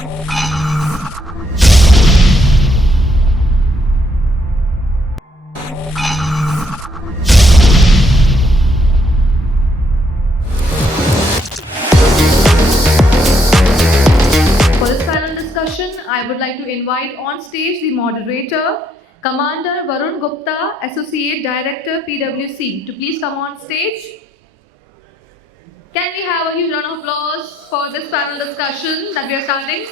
I would like to invite on stage the moderator, Commander Varun Gupta, Associate Director, PwC, to please come on stage. Can we have a huge round of applause for this panel discussion that we are starting?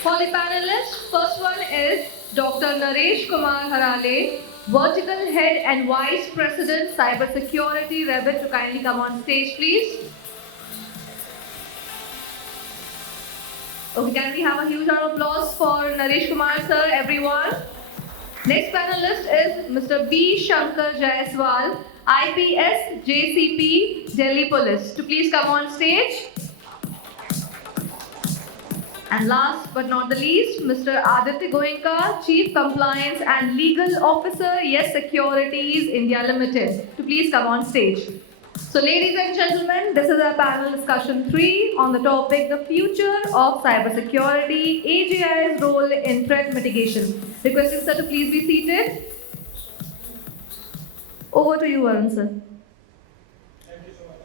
For the panelists, first one is Dr. Naresh Kumar Harale, Vertical Head and Vice President, Cybersecurity, Revit, to kindly come on stage, please. Okay, can we have a huge round of applause for Naresh Kumar sir, everyone? Next panelist is Mr. B. Shankar Jaiswal, IPS JCP, Delhi Police, to please come on stage. And last but not the least, Mr. Aditya Goenka, Chief Compliance and Legal Officer, Yes Securities India Limited, to please come on stage. So ladies and gentlemen, this is our panel discussion 3 on the topic, the future of cybersecurity, AGI's role in threat mitigation. Requesting sir to please be seated. Over to you, Varun sir. Thank you so much.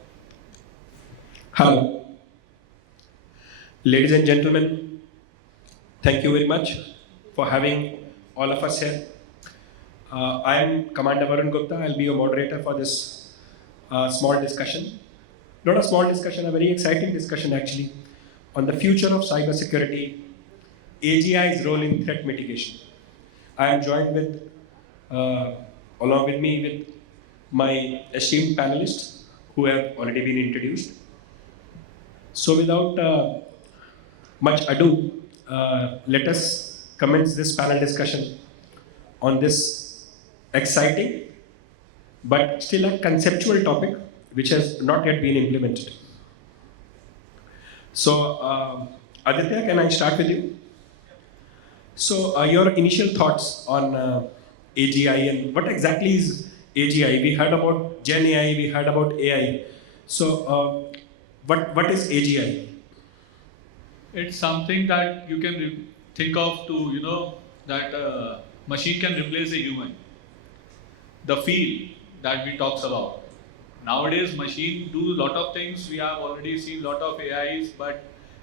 Hello. Ladies and gentlemen, thank you very much for having all of us here. I am Commander Varun Gupta. I'll be your moderator for this small discussion. Not a small discussion, a very exciting discussion actually, on the future of cybersecurity, AGI's role in threat mitigation. I am joined with, along with me, with my esteemed panelists who have already been introduced. So without much ado, let us commence this panel discussion on this exciting but still a conceptual topic which has not yet been implemented. So, Aditya, can I start with you? So, your initial thoughts on AGI and what exactly is AGI? We heard about Gen AI, we heard about AI. So, what is AGI? It's something that you can think of to, that a machine can replace a human. The feel that we talks about. Nowadays, machine do a lot of things. We have already seen a lot of AIs, but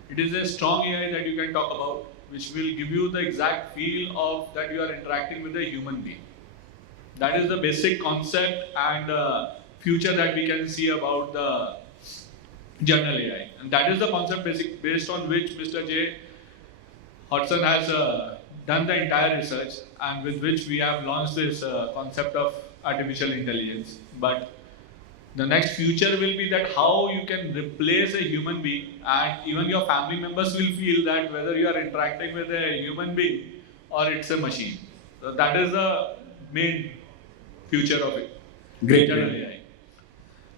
it is a strong AI that you can talk about, which will give you the exact feel of that you are interacting with a human being. That is the basic concept and future that we can see about the general AI. And that is the concept based on which Mr. J. Hodgson has done the entire research and with which we have launched this concept of artificial intelligence. But the next future will be that how you can replace a human being, and even your family members will feel that whether you are interacting with a human being or it's a machine. So that is the main future of it. Great. AI.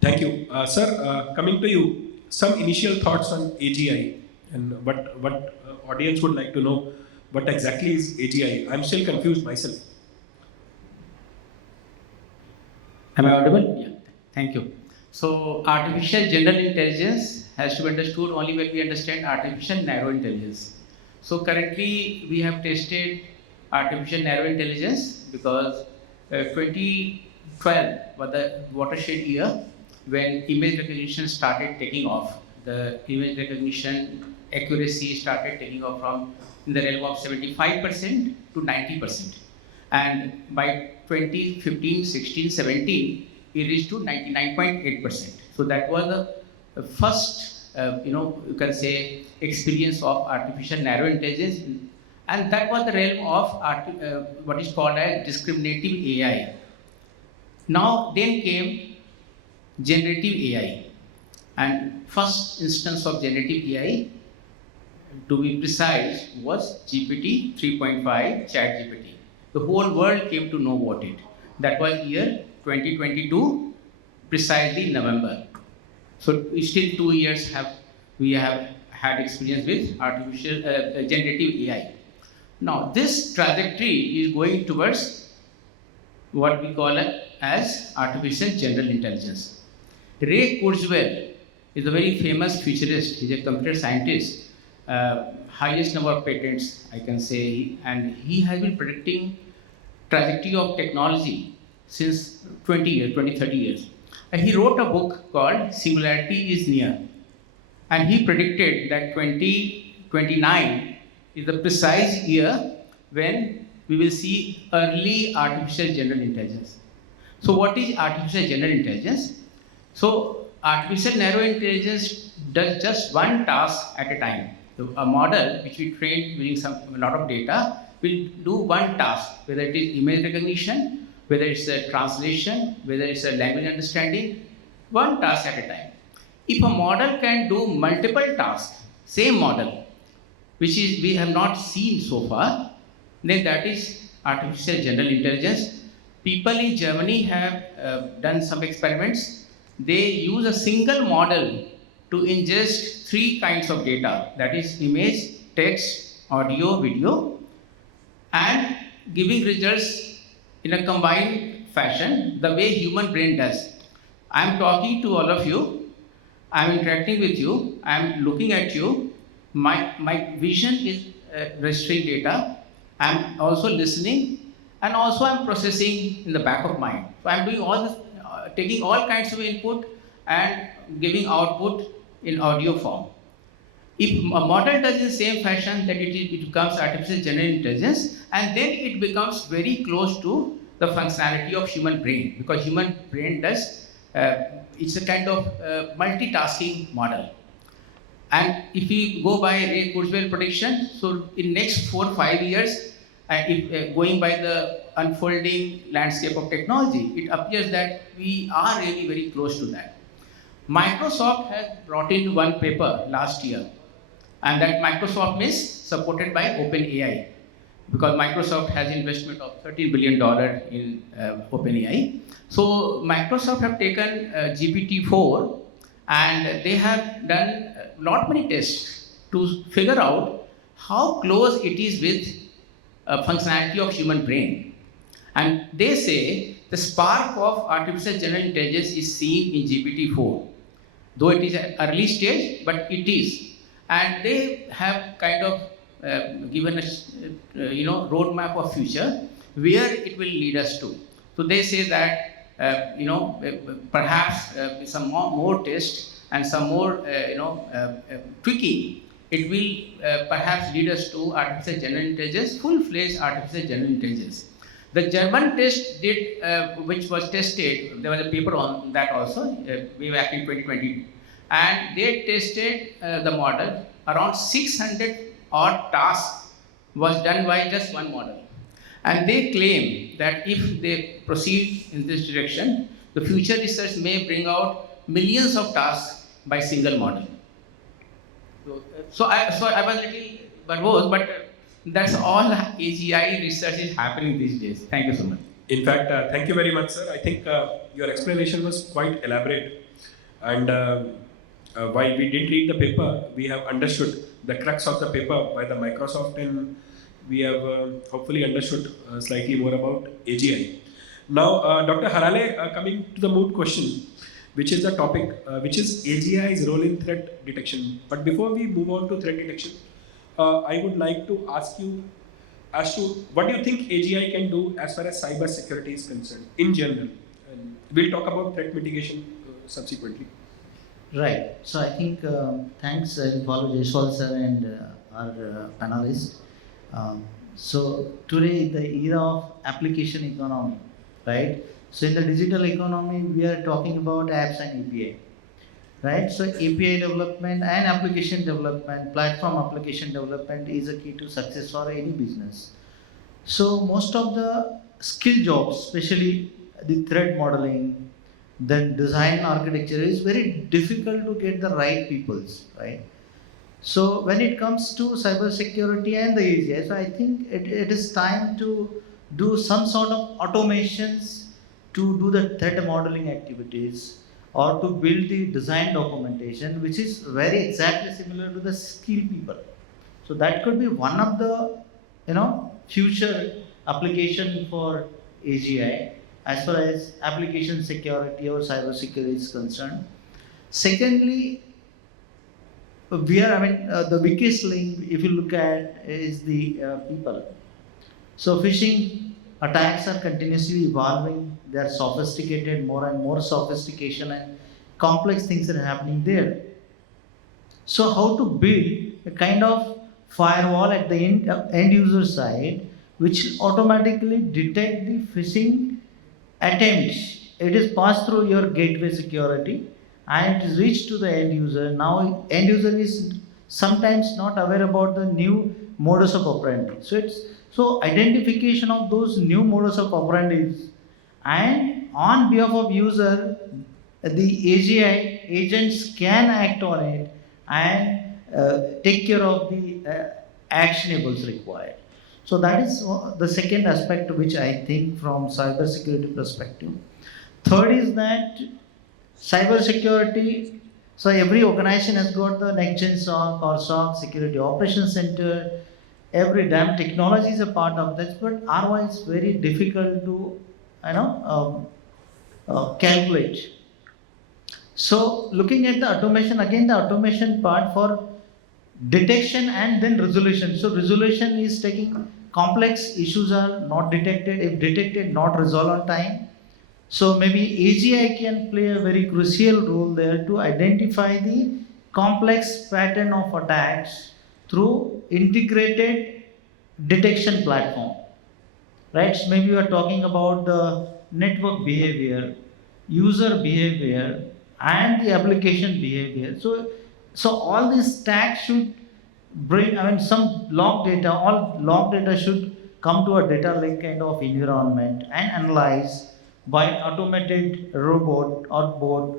Thank you. Sir, coming to you, some initial thoughts on AGI and what audience would like to know what exactly is AGI. I'm still confused myself. Am I audible? Yeah. Thank you. So, artificial general intelligence has to be understood only when we understand artificial narrow intelligence. So, currently we have tested artificial narrow intelligence because 2012 was the watershed year when image recognition started taking off. The image recognition accuracy started taking off from in the realm of 75% to 90%. And by 2015, 16, 17, it reached to 99.8%. So that was the first, you can say, experience of artificial narrow intelligence. And that was the realm of what is called as discriminative AI. Now, then came generative AI. And first instance of generative AI, to be precise, was GPT 3.5 ChatGPT. The whole world came to know about it. That was year 2022, precisely November. So still 2 years we have had experience with artificial generative AI. Now this trajectory is going towards what we call as artificial general intelligence. Ray Kurzweil is a very famous futurist. He's a computer scientist. highest number of patents, I can say, and he has been predicting trajectory of technology since 20 years, 20, 30 years. And he wrote a book called Singularity is Near. And he predicted that 2029 is the precise year when we will see early artificial general intelligence. So what is artificial general intelligence? So artificial narrow intelligence does just one task at a time. So a model which we train using a lot of data will do one task, whether it is image recognition, whether it's a translation, whether it's a language understanding, one task at a time. If a model can do multiple tasks, same model, which is we have not seen so far, then that is artificial general intelligence. People in Germany have done some experiments. They use a single model to ingest 3 kinds of data, that is image, text, audio, video, and giving results in a combined fashion the way human brain does. I am talking to all of you, I am interacting with you, I am looking at you, my vision is registering data, I am also listening, and also I am processing in the back of mind. So I am doing all this, taking all kinds of input and giving output in audio form. If a model does in the same fashion, then it becomes artificial general intelligence, and then it becomes very close to the functionality of human brain, because human brain does, it's a kind of multitasking model. And if we go by Ray Kurzweil prediction, so in next 4 or 5 years, if going by the unfolding landscape of technology, it appears that we are really very close to that. Microsoft has brought in one paper last year, and that Microsoft is supported by OpenAI, because Microsoft has investment of $13 billion in OpenAI. So Microsoft have taken GPT-4 and they have done not many tests to figure out how close it is with functionality of human brain. And they say the spark of artificial general intelligence is seen in GPT-4. Though it is an early stage, but it is. And they have kind of given us, roadmap of future where it will lead us to. So they say that, perhaps some more tests and some more, tweaking, it will perhaps lead us to artificial general intelligence, full-fledged artificial general intelligence. The German test did, which was tested, there was a paper on that also, way back in 2020, and they tested the model. Around 600 odd tasks was done by just one model. And they claim that if they proceed in this direction, the future research may bring out millions of tasks by single model. So I was a little verbose, but that's all AGI research is happening these days. Thank you so much. In fact, thank you very much, sir. I think your explanation was quite elaborate. And while we didn't read the paper, we have understood the crux of the paper by the Microsoft, and we have hopefully understood slightly more about AGI. Now, Dr. Harale, coming to the moot question, which is the topic, which is AGI's role in threat detection. But before we move on to threat detection, I would like to ask you as to what do you think AGI can do as far as cybersecurity is concerned in general. And we'll talk about threat mitigation subsequently. Right. So I think thanks. I'll follow Jaiswal sir and our panelists. So today, in the era of application economy, right? So in the digital economy, we are talking about apps and API, right? So API development and application development, platform application development is a key to success for any business. So most of the skill jobs, especially the threat modeling, then design architecture, is very difficult to get the right peoples, right? So when it comes to cybersecurity and the AGI, so I think it is time to do some sort of automations to do the threat modeling activities or to build the design documentation, which is very exactly similar to the skill people. So that could be one of the future application for AGI as far as application security or cybersecurity is concerned. Secondly, the weakest link, if you look at, is the people. So phishing attacks are continuously evolving. They are sophisticated, more and more sophistication, and complex things are happening there. So how to build a kind of firewall at the end user side, which automatically detect the phishing attempts. It is passed through your gateway security and it is reached to the end user. Now end user is sometimes not aware about the new modus of operandi. So identification of those new modus of operandi, and on behalf of user, the AGI agents can act on it and take care of the actionables required. So that is the second aspect which I think from cybersecurity perspective. Third is that cybersecurity. So every organization has got the next gen SOC or SOC security operations center. Every damn technology is a part of this, but ROI is very difficult to calculate. So looking at the automation, again the automation part for detection and then resolution. So resolution is taking complex issues are not detected, if detected not resolved on time. So maybe AGI can play a very crucial role there to identify the complex pattern of attacks through integrated detection platform. Right? So maybe you are talking about the network behavior, user behavior, and the application behavior. So all these stacks should bring, some log data, all log data should come to a data lake kind of environment and analyze by automated robot or bot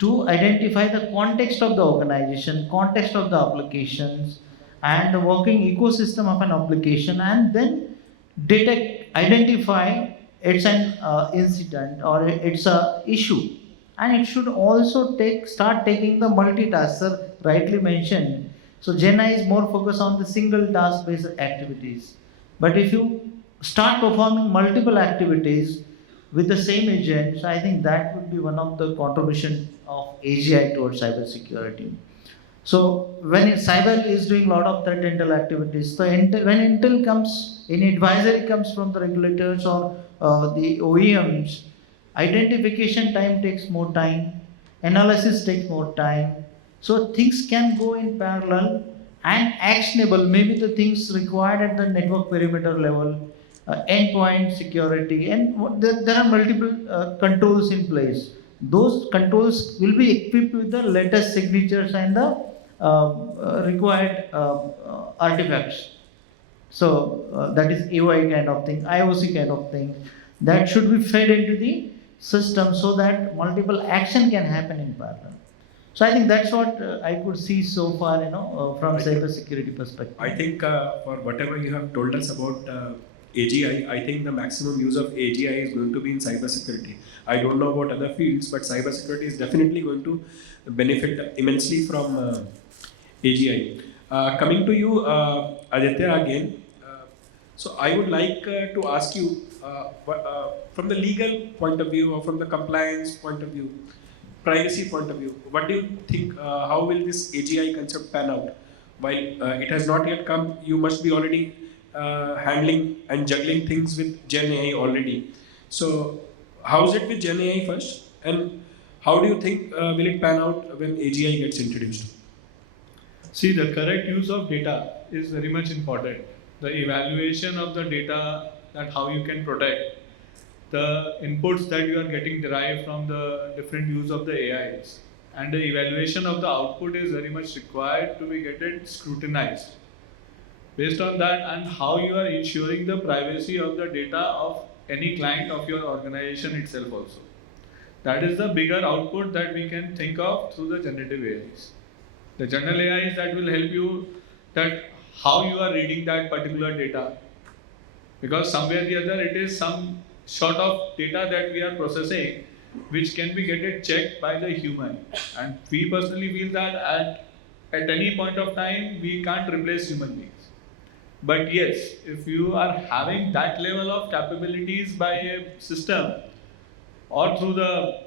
to identify the context of the organization, context of the applications, and the working ecosystem of an application, and then identify it's an incident or it's a issue, and it should also start taking the multitasker rightly mentioned. So Gen I is more focused on the single task based activities, but if you start performing multiple activities with the same agent, so I think that would be one of the contribution of AGI towards cybersecurity. So when cyber is doing a lot of threat intel activities, so when intel comes, in advisory comes from the regulators or the OEMs, identification time takes more time, analysis takes more time. So things can go in parallel and actionable. Maybe the things required at the network perimeter level, endpoint security, and there are multiple controls in place. Those controls will be equipped with the latest signatures and the required artifacts. So that is AOI kind of thing, IOC kind of thing. That should be fed into the system so that multiple action can happen in parallel. So I think that's what I could see so far, from cybersecurity perspective. I think for whatever you have told us about AGI, I think the maximum use of AGI is going to be in cybersecurity. I don't know about other fields, but cybersecurity is definitely going to benefit immensely from AGI. Coming to you, Aditya, again. So I would like to ask you, from the legal point of view or from the compliance point of view, privacy point of view, what do you think, how will this AGI concept pan out? While it has not yet come, you must be already handling and juggling things with Gen AI already. So how is it with Gen AI first? And how do you think will it pan out when AGI gets introduced? See, the correct use of data is very much important. The evaluation of the data, that how you can protect, the inputs that you are getting derived from the different use of the AIs, and the evaluation of the output is very much required to be getting scrutinized. Based on that, and how you are ensuring the privacy of the data of any client of your organization itself also. That is the bigger output that we can think of through the generative AIs. The general AIs that will help you that how you are reading that particular data, because somewhere or the other it is some sort of data that we are processing which can be get checked by the human, and we personally feel that at any point of time we can't replace human beings. But yes, if you are having that level of capabilities by a system or through the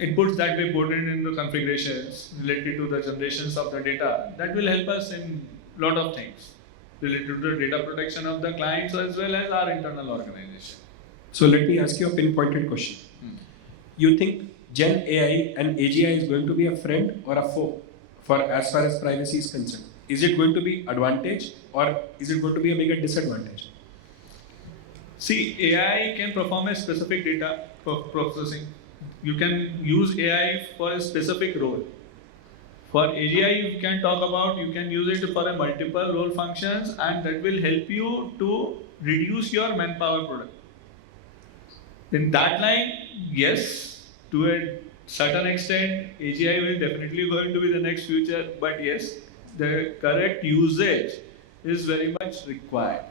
inputs that we put in the configurations related to the generations of the data, that will help us in lot of things related to the data protection of the clients as well as our internal organization. So let me ask you a pinpointed question. You think Gen AI and AGI is going to be a friend or a foe for as far as privacy is concerned? Is it going to be advantage or is it going to be a bigger disadvantage? See, AI can perform a specific data processing. You can use AI for a specific role. For AGI, you can talk about, you can use it for a multiple role functions, and that will help you to reduce your manpower product. In that line, yes, to a certain extent, AGI will definitely going to be the next future, but yes, the correct usage is very much required.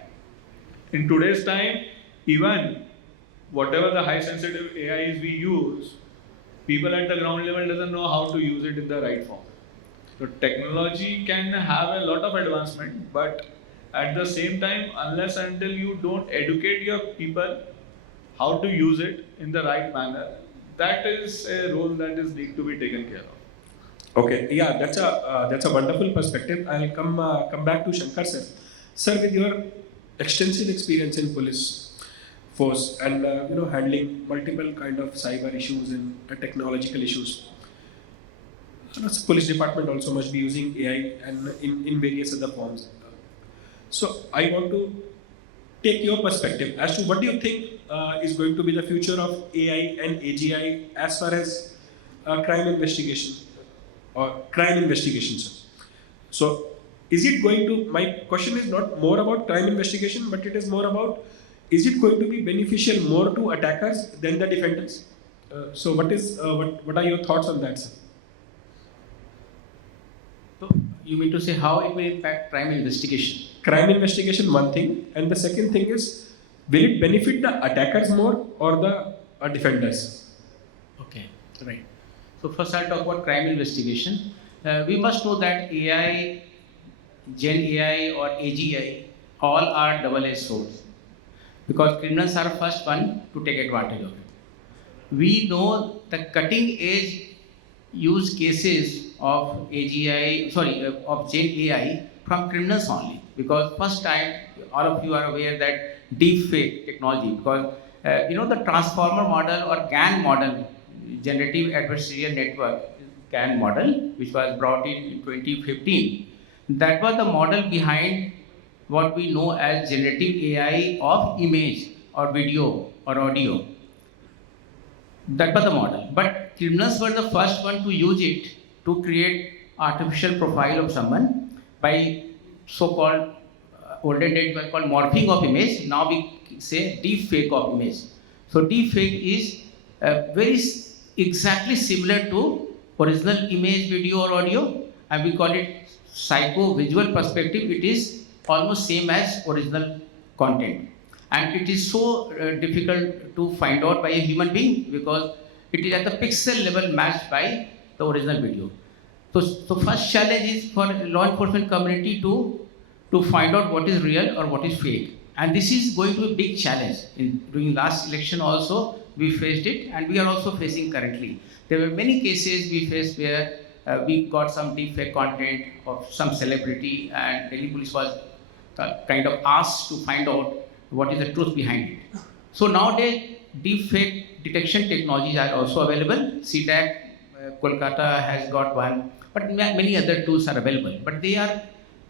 In today's time, even whatever the high sensitive AIs we use, people at the ground level doesn't know how to use it in the right form. So technology can have a lot of advancement, but at the same time, unless until you don't educate your people how to use it in the right manner, that is a role that is need to be taken care of. Okay, yeah, that's a wonderful perspective. I'll come back to Shankar sir. Sir, with your extensive experience in police force and handling multiple kind of cyber issues and technological issues, police department also must be using AI and in various other forms. So I want to take your perspective as to what do you think is going to be the future of AI and AGI as far as crime investigation or crime investigations. So is it going to, my question is not more about crime investigation, but it is more about, is it going to be beneficial more to attackers than the defenders? So what are your thoughts on that, sir? So you mean to say how it will impact crime investigation? Crime investigation, one thing, and the second thing is, will it benefit the attackers more or the defenders? Okay, right. So first I'll talk about crime investigation. We must know that AI, Gen AI or AGI, all are double-edged swords, because criminals are the first one to take advantage of it. We know the cutting-edge use cases of of Gen AI from criminals only, because first time all of you are aware that deep fake technology, because the transformer model or GAN model, generative adversarial network GAN model, which was brought in 2015, that was the model behind what we know as generative AI of image or video or audio. That was the model, but criminals were the first one to use it to create artificial profile of someone by so-called olden days were called morphing of image. Now we say deep fake of image. So deep fake is very exactly similar to original image, video or audio, and we call it psycho-visual perspective. It is almost same as original content, and it is so difficult to find out by a human being because it is at the pixel level matched by the original video. So first challenge is for law enforcement community to find out what is real or what is fake. And this is going to be a big challenge. During last election also, we faced it, and we are also facing currently. There were many cases we faced where we got some deepfake content of some celebrity, and Delhi police was kind of asked to find out what is the truth behind it. So nowadays, deepfake detection technologies are also available. CTAC, Kolkata has got one, but many other tools are available. But they are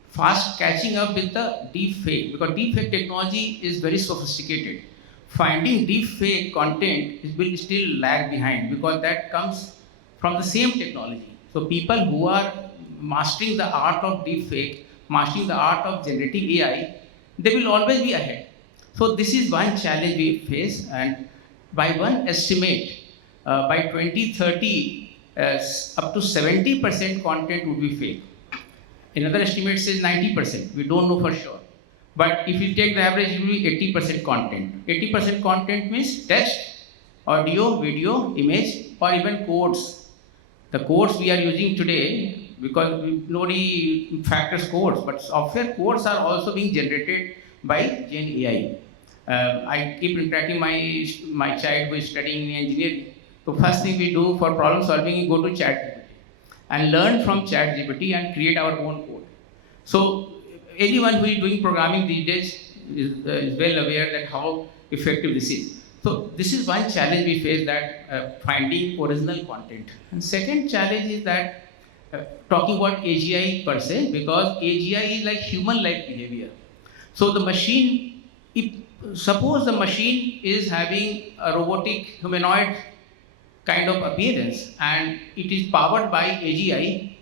fast catching up with the deepfake, because deepfake technology is very sophisticated. Finding deepfake content will still lag behind because that comes from the same technology. So people who are mastering the art of deepfake, mastering the art of generative AI, they will always be ahead. So this is one challenge we face, and by one estimate, by 2030, up to 70% content would be fake. Another estimate says 90%. We don't know for sure. But if you take the average, it will be 80% content. 80% content means text, audio, video, image, or even codes. The codes we are using today, because nobody factors codes, but software codes are also being generated by Gen AI. I keep interacting my child who is studying engineering. So first thing we do for problem solving, we go to ChatGPT and learn from ChatGPT and create our own code. So anyone who is doing programming these days is well aware that how effective this is. So this is one challenge we face, that finding original content. And second challenge is that talking about AGI per se, because AGI is like human-like behavior. So the machine, if suppose the machine is having a robotic humanoid kind of appearance and it is powered by AGI,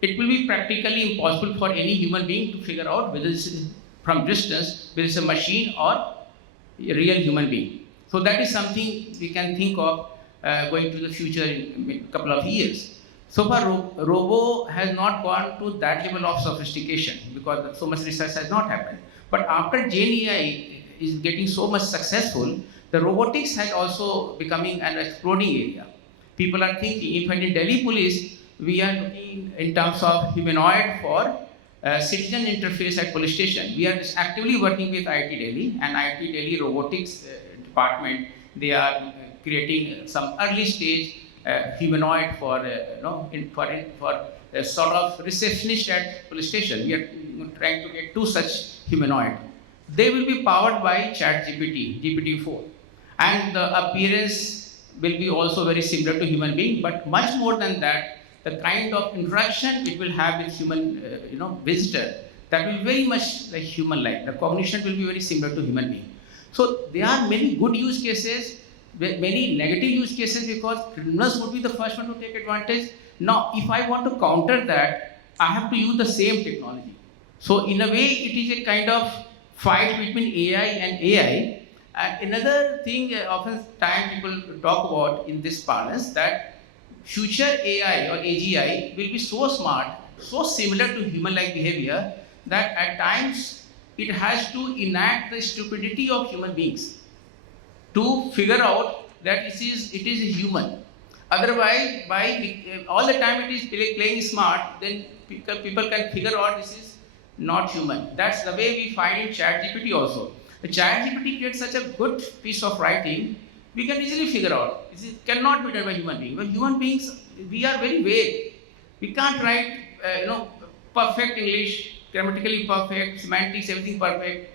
it will be practically impossible for any human being to figure out whether this is from distance, whether it's a machine or a real human being. So that is something we can think of going to the future in a couple of years. So far, robo has not gone to that level of sophistication because so much research has not happened. But after Gen AI is getting so much successful, the robotics has also becoming an exploding area. People are thinking, in fact, in Delhi police, we are looking in terms of humanoid for citizen interface at police station. We are actively working with IIT Delhi and IIT Delhi robotics department. They are creating some early stage humanoid for for a sort of receptionist at police station. We are trying to get two such humanoid. They will be powered by ChatGPT, GPT-4, and the appearance will be also very similar to human being. But much more than that, the kind of interaction it will have with human, visitor, that will be very much like human-like. The cognition will be very similar to human being. So there are many good use cases, many negative use cases, because criminals would be the first one to take advantage. Now, if I want to counter that, I have to use the same technology. So in a way, it is a kind of fight between AI and AI. And another thing, oftentimes people talk about in this parlance, that future AI or AGI will be so smart, so similar to human-like behavior, that at times it has to enact the stupidity of human beings to figure out that it is a human. Otherwise, by all the time it is playing smart, then people can figure out this is not human. That's the way we find in ChatGPT also. The ChatGPT creates such a good piece of writing, we can easily figure out it cannot be done by human beings. But human beings, we are very vague. We can't write, perfect English, grammatically perfect, semantics, everything perfect,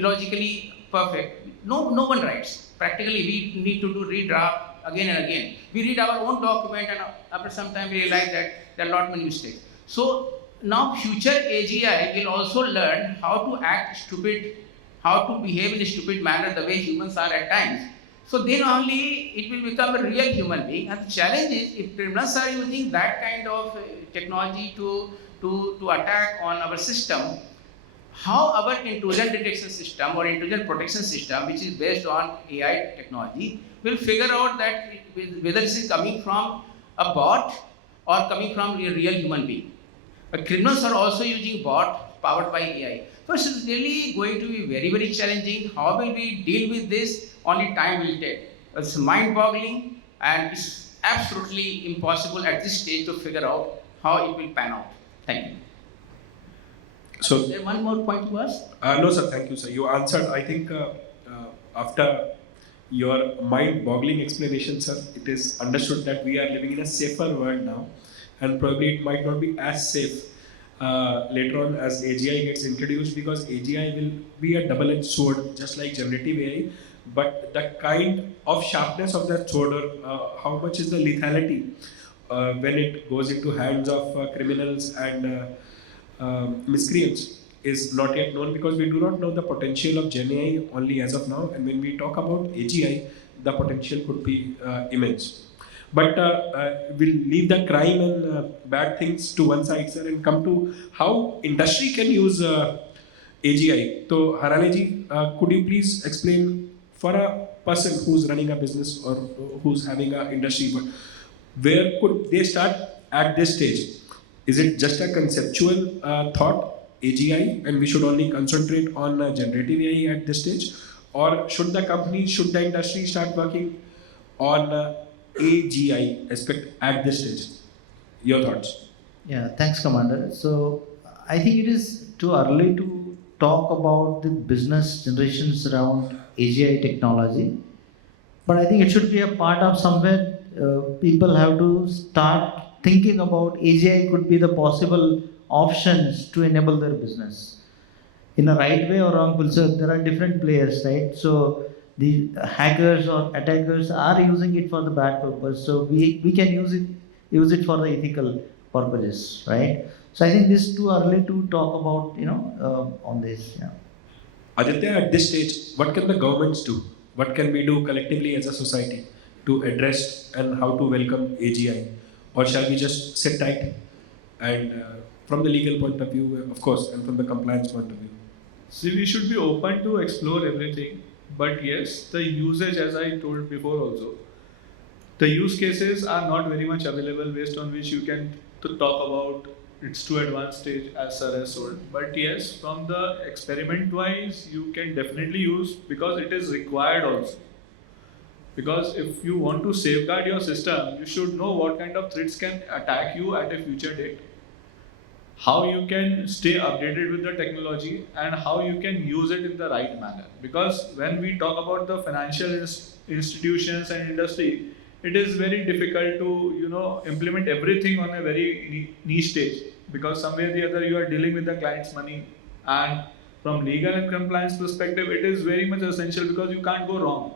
logically perfect. No one writes. Practically, we need to do redraft again and again. We read our own document, and after some time we realize that there are not many mistakes. So now future AGI will also learn how to act stupid, how to behave in a stupid manner the way humans are at times. So then only it will become a real human being. And the challenge is, if criminals are using that kind of technology to attack on our system, how our intrusion detection system or intrusion protection system, which is based on AI technology, will figure out that whether this is coming from a bot or coming from a real human being. But criminals are also using bot powered by AI. So it's really going to be very, very challenging. How will we deal with this? Only time will tell. It's mind-boggling, and it's absolutely impossible at this stage to figure out how it will pan out. Thank you. So, is there one more point to ask? no, sir. Thank you, sir. You answered. I think after your mind-boggling explanation, sir, it is understood that we are living in a safer world now, and probably it might not be as safe later on as AGI gets introduced, because AGI will be a double-edged sword, just like generative AI. But the kind of sharpness of that sword, or how much is the lethality when it goes into hands of criminals and miscreants, is not yet known, because we do not know the potential of Gen AI only as of now. And when we talk about AGI, the potential could be immense. But we'll leave the crime and bad things to one side, sir, and come to how industry can use AGI. So, Haraleji, could you please explain, for a person who's running a business or who's having an industry, but where could they start at this stage? Is it just a conceptual thought, AGI, and we should only concentrate on generative AI at this stage? Or should the company, should the industry start working on AGI aspect at this stage? Your thoughts? Yeah, thanks, Commander. So I think it is too early to talk about the business generations around AGI technology. but I think it should be a part of somewhere. People have to start thinking about AGI could be the possible options to enable their business in a right way or wrong. So there are different players, right? So the hackers or attackers are using it for the bad purpose. So we can use it for the ethical purposes, right? So I think this too early to talk about on this. Yeah. Aditya, at this stage, what can the governments do? What can we do collectively as a society to address and how to welcome AGI? Or shall we just sit tight and from the legal point of view, of course, and from the compliance point of view? See, we should be open to explore everything, but yes, the usage, as I told before also, the use cases are not very much available based on which you can to talk about it's too advanced stage as sir has told. But yes, from the experiment wise, you can definitely use because it is required also. Because if you want to safeguard your system, you should know what kind of threats can attack you at a future date, how you can stay updated with the technology, and how you can use it in the right manner. Because when we talk about the financial institutions and industry, it is very difficult to implement everything on a very niche stage, because somewhere or the other you are dealing with the client's money, and from legal and compliance perspective it is very much essential because you can't go wrong.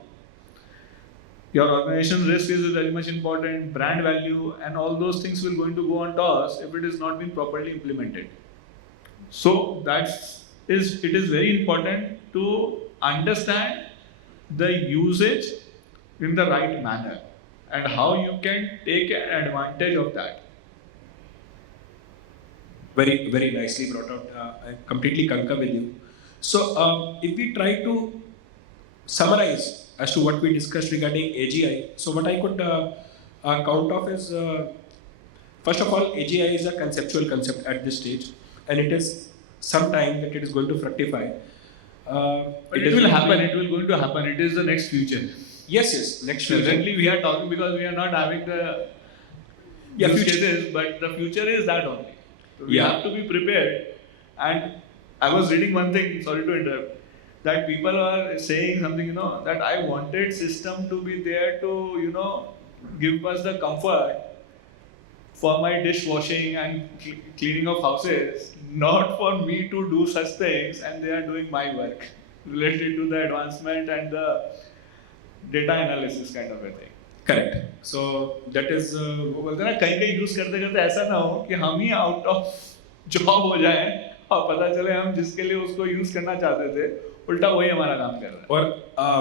Your organization risk is very much important, brand value, and all those things will going to go on toss if it is not been properly implemented. So it is very important to understand the usage in the right manner and how you can take advantage of that. Very, very nicely brought out. I completely concur with you. So, if we try to summarize as to what we discussed regarding AGI, so what I could count off is first of all, AGI is a conceptual concept at this stage, and it is some time that it is going to fructify. But it will happen. It will going to happen. It is the next future. Yes, next future. Presently, we are talking because we are not having the use cases, but the future is that only. So we have to be prepared. And I was reading one thing. Sorry to interrupt. That people are saying something, that I wanted system to be there to, give us the comfort for my dishwashing and cleaning of houses, not for me to do such things, and they are doing my work related to the advancement and the data analysis kind of a thing. Correct. So that is. वो बोलते हैं ना कहीं use करते करते ऐसा ना हो कि हम ही आउट ऑफ जॉब हो जाएं और पता चले हम जिसके लिए उसको यूज करना चाहते थे उल्टा वही हमारा काम कर रहा है. Or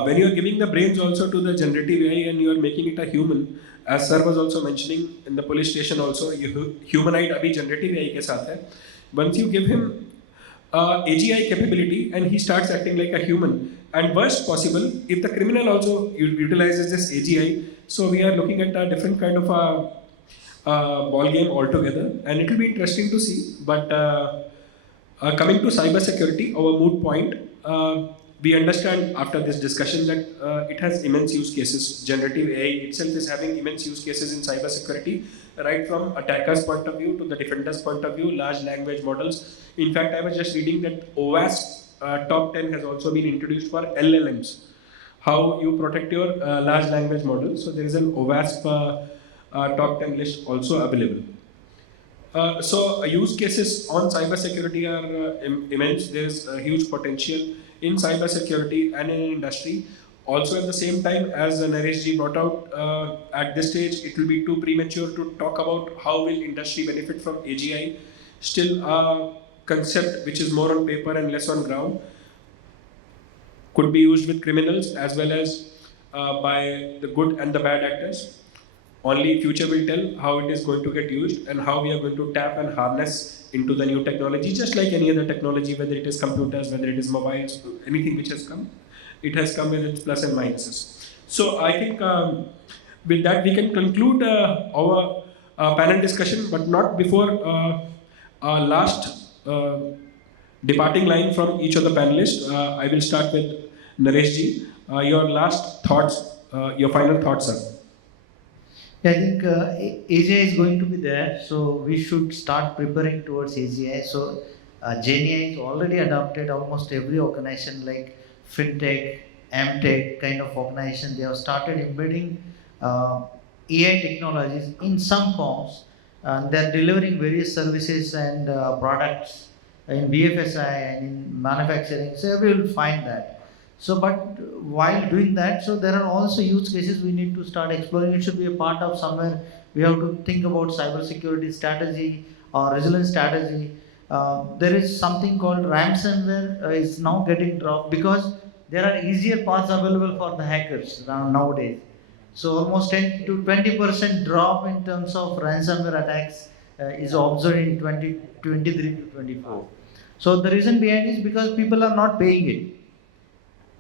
when you are giving the brains also to the generative AI and you are making it a human, as sir was also mentioning in the police station also, humanoid अभी generative AI के साथ है. Once you give him AGI capability and he starts acting like a human, and worst possible, if the criminal also utilizes this AGI, so we are looking at a different kind of a ball game altogether, and it will be interesting to see. But coming to cybersecurity, our moot point, we understand after this discussion that it has immense use cases. Generative AI itself is having immense use cases in cybersecurity, right from attackers' point of view to the defenders' point of view, large language models. In fact, I was just reading that OWASP top 10 has also been introduced for LLMs. How you protect your large language models. So there is an OWASP top 10 list also available. So use cases on cybersecurity are immense. There is a huge potential in cybersecurity and in industry. Also at the same time, as Naresh ji brought out, at this stage it will be too premature to talk about how will industry benefit from AGI. Still a concept which is more on paper and less on ground. Could be used with criminals as well as by the good and the bad actors. Only future will tell how it is going to get used and how we are going to tap and harness into the new technology, just like any other technology, whether it is computers, whether it is mobiles, anything which has come, it has come with its plus and minuses. So I think with that we can conclude our panel discussion, but not before our last departing line from each of the panelists. I will start with Naresh ji. Your last thoughts, your final thoughts, sir. Yeah, I think AGI is going to be there, so we should start preparing towards AGI. So GenAI is already adopted almost every organization like fintech, MTech kind of organization, they have started embedding AI technologies in some forms. They are delivering various services and products in BFSI and in manufacturing. So we will find that. So, but while doing that, so there are also use cases we need to start exploring. It should be a part of somewhere. We have to think about cybersecurity strategy or resilience strategy. There is something called ransomware is now getting dropped because there are easier paths available for the hackers nowadays. So almost 10 to 20% drop in terms of ransomware attacks is observed in 2023 to 24. So the reason behind is because people are not paying it.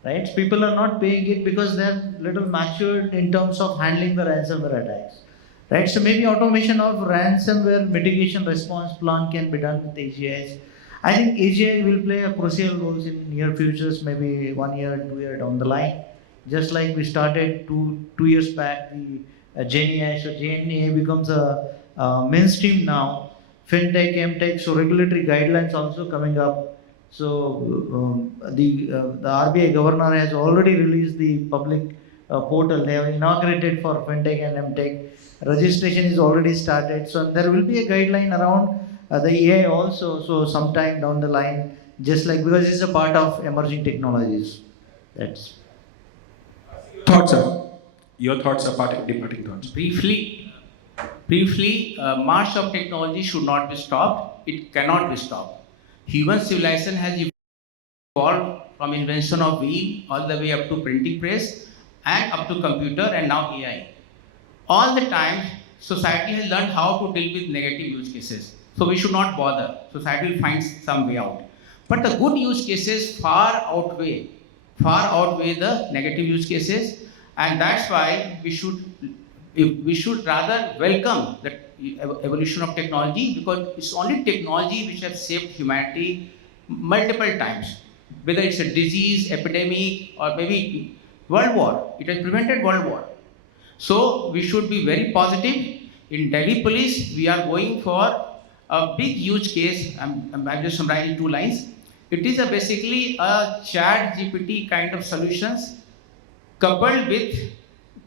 Right? People are not paying it because they are little matured in terms of handling the ransomware attacks. Right? So maybe automation of ransomware mitigation response plan can be done with AGIs. I think AGI will play a crucial role in near futures, maybe 1 year, 2 year down the line. Just like we started two years back, the GenAI. So GenAI becomes a mainstream now. FinTech, MTech, so regulatory guidelines also coming up. So the RBI governor has already released the public portal. They have inaugurated for FinTech and MTech. Registration is already started. So there will be a guideline around the AI also. So sometime down the line, just like because it's a part of emerging technologies. That's Thoughts, sir? Your thoughts are departing thoughts. Briefly, march of technology should not be stopped. It cannot be stopped. Human civilization has evolved from invention of wheel all the way up to printing press and up to computer and now AI. All the time, society has learned how to deal with negative use cases. So we should not bother. Society will find some way out. But the good use cases far outweigh the negative use cases, and that's why we should rather welcome the evolution of technology, because it's only technology which has saved humanity multiple times. Whether it's a disease, epidemic, or maybe world war, it has prevented world war. So we should be very positive. In Delhi Police, we are going for a big use case. I'm just summarizing 2 lines. It is basically a chat GPT kind of solutions coupled with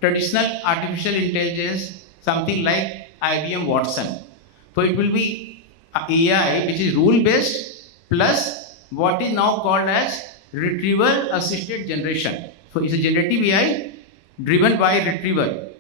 traditional artificial intelligence, something like IBM Watson. So it will be AI which is rule based plus what is now called as retrieval assisted generation. So it's a generative AI driven by retrieval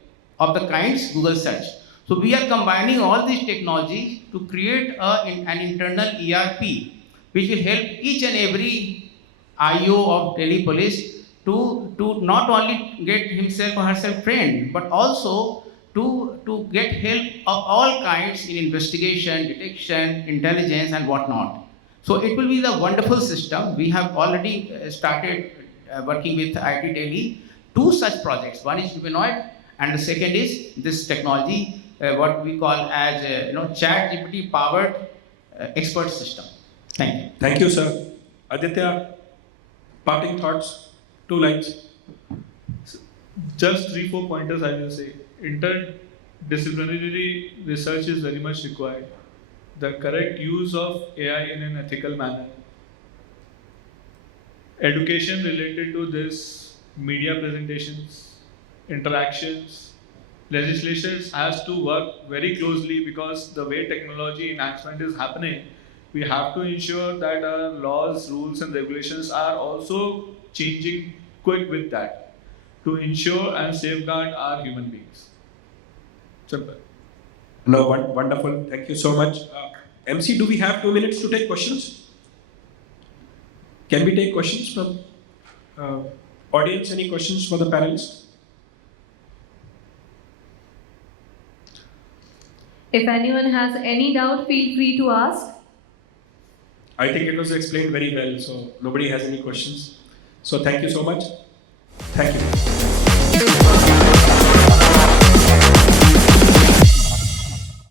of the kinds Google search. So we are combining all these technologies to create an internal ERP which will help each and every IO of Delhi Police to not only get himself or herself trained, but also to get help of all kinds in investigation, detection, intelligence, and whatnot. So it will be the wonderful system. We have already started working with IT Delhi. 2 such projects. One is humanoid, and the second is this technology, what we call as Chat GPT powered expert system. Thank you. Thank you, sir. Aditya, parting thoughts, 2 lines. Just 3-4 pointers I will say. Interdisciplinary research is very much required. The correct use of AI in an ethical manner. Education related to this, media presentations, interactions, legislatures has to work very closely, because the way technology enhancement is happening, we have to ensure that our laws, rules and regulations are also changing quick with that to ensure and safeguard our human beings. Simple. No, wonderful. Thank you so much. MC, do we have 2 minutes to take questions? Can we take questions from audience? Any questions for the panelists? If anyone has any doubt, feel free to ask. I think it was explained very well, so nobody has any questions. So thank you so much. Thank you.